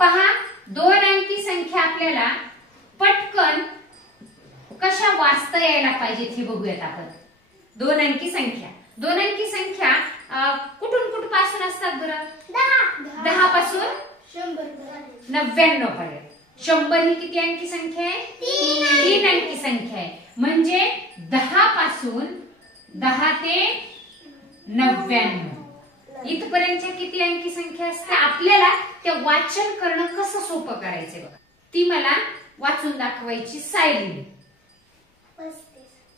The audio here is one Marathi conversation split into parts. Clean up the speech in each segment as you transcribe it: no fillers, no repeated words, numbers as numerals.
पहा, 2 अंकी संख्या आपल्याला पटकन कशा वाचता यायला पाहिजेत हे बघूयात आपण. 2 अंकी संख्या, 2 अंकी संख्या कुठून कुठपासून असतात बरं? 10 पासून 99 पर्यंत. 100 ही किती अंकी संख्या आहे? 3 अंकी संख्या आहे. म्हणजे 10 पासून 10 ते 99 इथपर्यंतच्या किती अंकी संख्या असते? आपल्याला ते वाचन करणं कसं सोपं करायचंय बघा. ती मला वाचून दाखवायची सायली.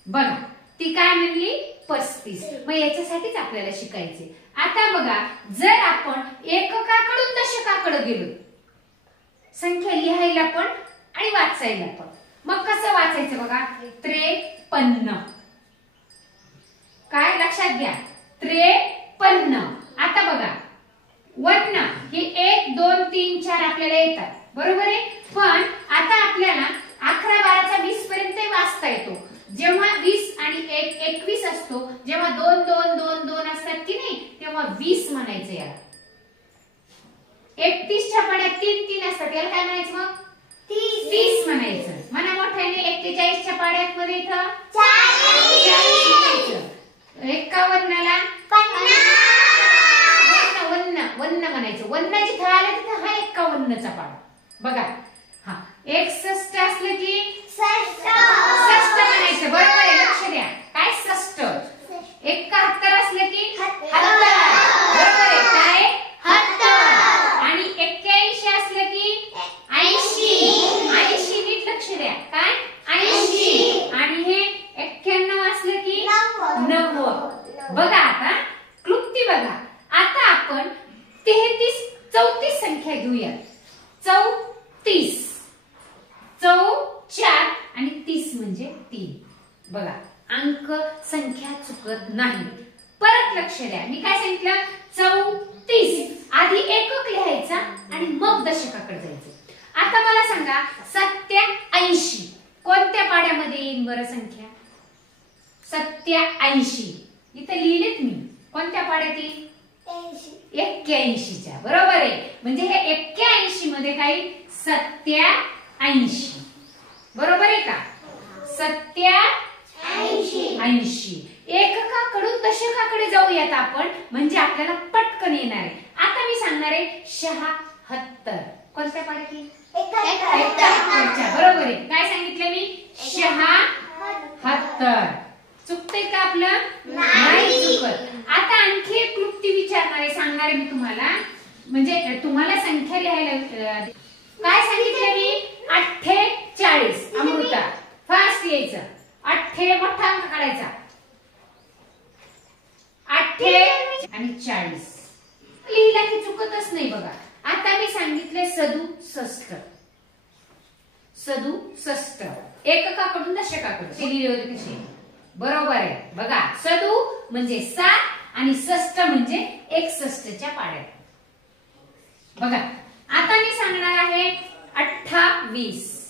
बघा ती काय म्हणली? 35. मग याच्यासाठीच आपल्याला शिकायचे. आता बघा, जर आपण एककाकडून दशकाकडे गेलो, संख्या लिहायला पण आणि वाचायला पण, मग कसं वाचायचं बघा? 53. काय लक्षात घ्या? 53. आता बघा, वर्ण हे 1 2 3 4 आपल्याला येतात, बरोबर आहे. पण आता आपल्याला 11 12 20 पर्यंत वाचता येतो. जेव्हा 20 आणि 1 21 असतो, जेव्हा 2 2 2 2 असतात की नाही, तेव्हा 20 म्हणायचं याला. 31 च्या पाड्यात 3 3 असतात, याला काय म्हणायचं मग? 30 म्हणायचं. म्हणा मोठ्याने. 41 च्या पाड्यात मध्ये इथं 40 म्हणायचं. 51 ला 50 वन्न म्हणायचं. वन्न जिथं आलं तिथं हा 51 चा पाडा. बघा, हा 61 असलं की 60 म्हणायचं. बरोबर आहे, लक्ष द्या. काय 60? 71 असलं की 70. बरोबर आहे, काय 70. आणि 81 असलं की 80. 80 नीट लक्ष द्या. काय 80. आणि हे 91 असलं की 90. बघा आता क्लुप्ती बघा. आता आपण 33 34 संख्या घेऊया. 34 4 आणि 30 म्हणजे 3. बघा, अंक संख्या चुकत नाही. परत लक्ष द्या. मी काय सांगितलं? 34. आधी एकक लिहायचा आणि मग दशकाकडे जायचं. आता मला सांगा, 87 कोणत्या पाड्यामध्ये येईल बरं संख्या? 87 इथे लिहिलेत मी. कोणत्या पाड्यात येईल? 81 च्या. बरोबर आहे. म्हणजे हे 81 मध्ये काही 87. बरोबर आहे का? 87. एककाकडून दशकाकडे जाऊयात आपण, म्हणजे आपल्याला पटकन येणार आहे. आता मी सांगणार आहे 76. कोणत्या पाड्यात येईल? 71. बरोबर आहे. काय सांगितलं मी? 76. चुकतंय का आपलं? नाही चुकत. आता आणखी एक क्लुप्ती विचारणार आहे, सांगणार आहे मी तुम्हाला. म्हणजे तुम्हाला संख्या लिहायला काय सांगितलं मी? 48. अमृता फास्ट यायचं. 8 मोठा अंक काढायचा. 8 आणि 40 लिहिला की चुकतच नाही बघा. आता मी सांगितले 67. 67 एककाकडून दशकाकडे ते लिहिले होते कसे? बरोबर आहे. बघा, 67 म्हणजे 7 आणि 66 म्हणजे 61 च्या पाड्यात. बघा, आता मी सांगणार आहे 28.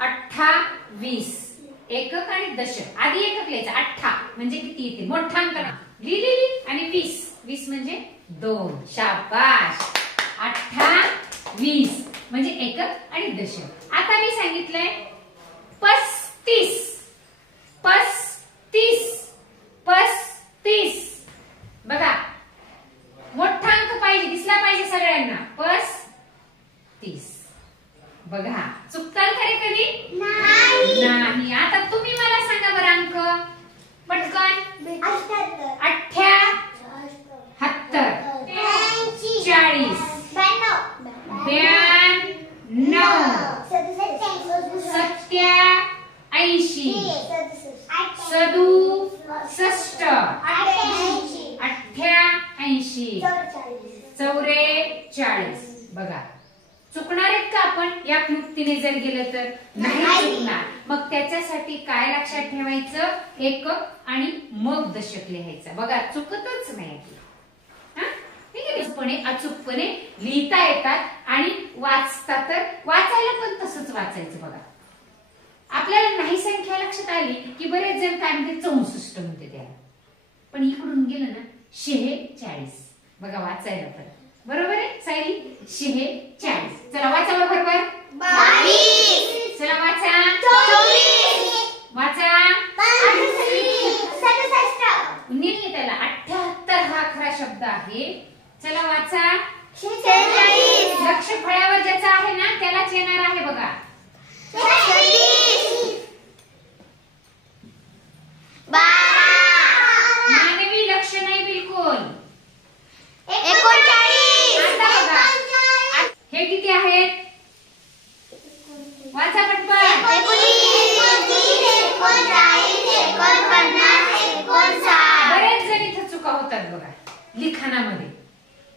28 एकक आणि दशक. आधी एकक लिहायचं. 8 म्हणजे किती येते? मोठा अंक लिहिली. आणि 20 म्हणजे 2. शाबाश. 28 म्हणजे एकक आणि दशक. आता मी सांगितलंय 35. 35. बघा, मोठा अंक पाहिजे, दिसला पाहिजे सगळ्यांना. 35. बघा, चुकताल खरे कधी? नाही. आता तुम्ही मला सांगा बरं अंक पटकन. 78 40 82 67 88 44. बघा, चुकणार आहेत का आपण या क्लुप्तीने जर गेलं तर? नाही चुकणार. मग त्याच्यासाठी काय लक्षात ठेवायचं? एकक आणि मग दशक लिहायचं. बघा, चुकतच नाही. अचूकपणे लिहिता येतात आणि वाचता तर वाचायला पण तसंच वाचायचं. बघा, आपल्याला नाही संख्या लक्षात आली की बरेच जण काय म्हणते 64 म्हणते त्याला, पण इकडून गेलं ना 46. बघा, वाचायला पण बरोबर आहे सायली. 46 हे किती आहेत? वाचा पटपट. बरेच जण इथं चुका होतात बघा लिखाणामध्ये.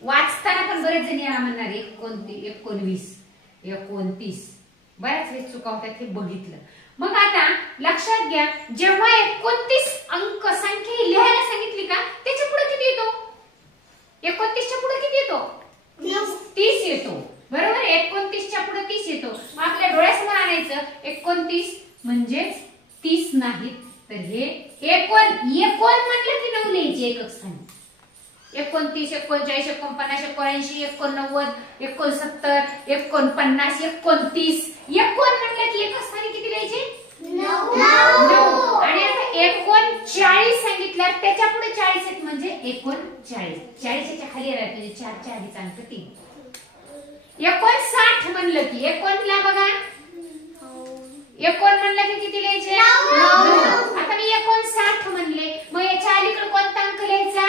वाचताना पण बरेच जण याला म्हणणार 29, 29 बऱ्याच वेळेस चुका होतात हे बघितलं. मग आता लक्षात घ्या, जेव्हा 29 अंक संख्या लिहायला सांगितली का त्याच्या पुढे किती येतो? 29 च्या पुढे किती येतो? 30 येतो. बरोबर. 29 च्या पुढे 30 येतो. मग आपल्या डोळ्यासमोर आणायचं 29 म्हणजेच 30 नाहीत तर हे 1 म्हटलं की 9 लिहायचे एकक स्थानी. 29, 39, 49, 89, 89, 69, 49, 29. 1 म्हटलं की एकक स्थानी किती लिहायचे? 9. आणि आता 39 सांगितलं त्याच्या पुढे 40 आहेत म्हणजे 39. 40च्या खाली राहत म्हणजे 4 आधीचा अंक 3. 59 म्हणलं की 1 ला बघा 1 म्हणलं की किती लिहायचे? 9. आता मी 59 म्हणले मग याच्या अलीकडे कोणता अंक लिहायचा?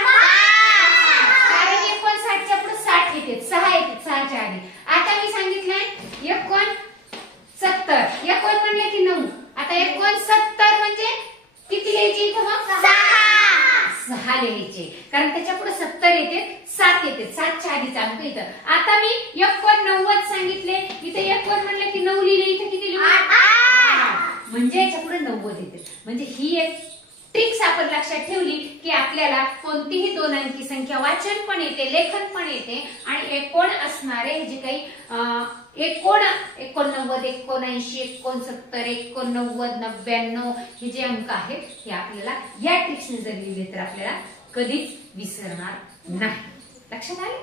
कारण 59 च्या पुढे 60 येते, 6 येते 6 च्या आधी. आता मी सांगितलंय 69. 1 म्हणले की 9. आता 69 म्हणजे किती लिहायचे इथं? मग 6 लिहायचे कारण त्याच्या पुढे 70 येते, 7 येते, 7 च्या आधीचा अंक इथं. आता मी 89 सांगितले इथे 1 म्हणलं की 9 लिहिले, इथे किती लिहू? 8 म्हणजे याच्या पुढे 90 येते. म्हणजे ही एक ट्रिक्स आपण लक्षात ठेवली की आपल्याला कोणतीही 2 अंकी संख्या वाचन पण येते, लेखन पण येते आणि एकूण असणारे जे काही 89, 79, 69, 89, 99 हे जे अंक आहेत हे आपल्याला या ट्रिक्सने जर लिहिले तर आपल्याला कधीच विसरणार नाही. लक्षात आले?